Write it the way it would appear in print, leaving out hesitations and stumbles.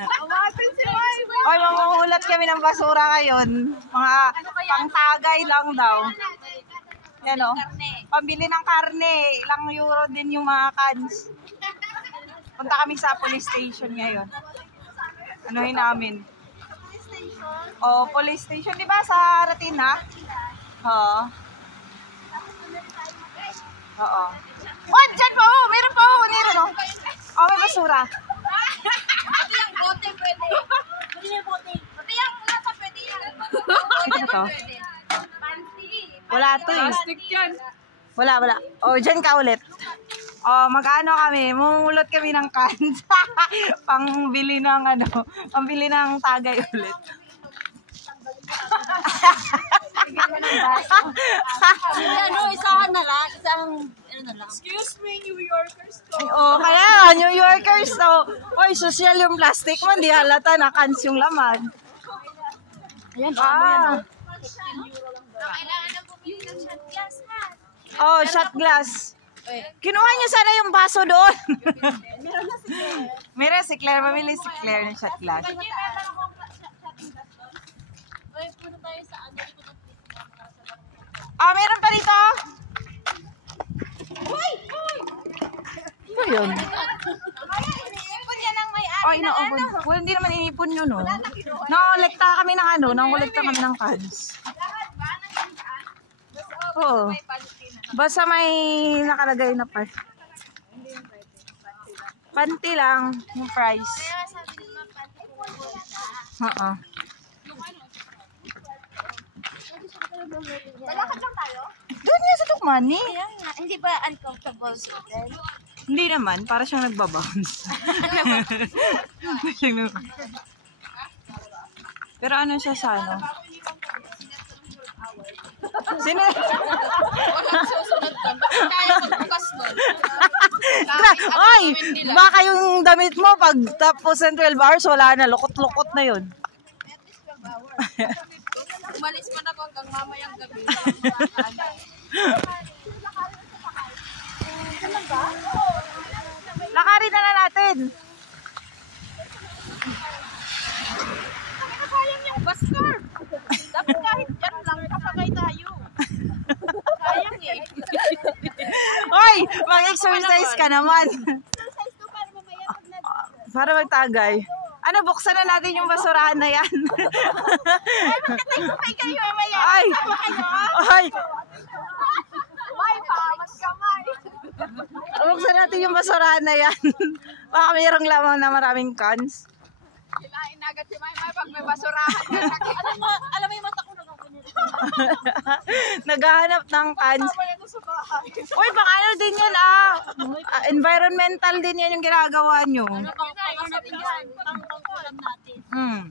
Oy, mamumulat kami ng basura ngayon. Mga pangtagay lang daw. Yan o. Pambili ng karne. Ilang euro din yung mga cans. Punta kami sa police station ngayon. Anuhin namin. Oh, police station. Diba sa Ratina? Oo. Oo. Oh, dyan pa oh! Meron pa oh! Meron oh! Oh, may basura. Pati yung bote pwede. Pati yung bote. Pati yung nasa pwede yan. Ano to? Wala to eh. Plastic yan. Wala. Oh, dyan ka ulit. Oh, mag-ano kami. Mumulot kami ng cans. Pangbili ng ano. Pangbili ng tagay ulit. Isahan na lang. Excuse me, New Yorkers to. Oh, kaya New Yorkers to. Oy, social yung plastic mo. Hindi halata na cans yung laman. Ayan, Ah. Kailangan na bumili ng shot glass, ha? Oh, shot glass. Kinuha niyo sana yung baso doon. Meron si Claire. Mamili si Claire ng shot glass. Punta tayo sa ano. Ah, meron pa dito. Ano yun? Iniipon yan ang may-ari. Oh, inaubod. Well, hindi naman inipon yun, no? Nangolekta kami ng ano, nangolekta kami ng cans. Oo. Basta may nakalagay na part. Panty lang yung price. Oo. Malakad lang tayo? Doon yan sa Tukmani. Kaya nga, hindi ba uncomfortable sila? Hindi naman, para siyang nagbabounce. Pero ano siya sa ano? Sino? Walang susunod ka. Bakit kaya magbukas doon? Ay! Baka yung damit mo pag tapos ng 12 hours, wala na. Lukot-lukot na yun. Umalis man ako hanggang mamayang gabi. Lakarin na natin. Sayang yung bus car. Dapat kahit yan lang, kasakay tayo. Sayang eh. Hoy! Mag-exercise ka naman. Exercise to para mamaya pag Para magtagay. Ano, buksan na natin yung basurahan na yan. nag-take kayo mamaya. Ay! Ay! Ay, mas kamay. Buksan natin yung basurahan na yan. Baka mayroong lamang na maraming cans. Kilain na agad si Maymay pag may basurahan. Alam mo yung mata ko nagkakanyan. Naghahanap ng cans. Sa bahay. Uy, baka ano din yan environmental din yan yung ginagawa nyo. Pang-ulam natin. Hmm.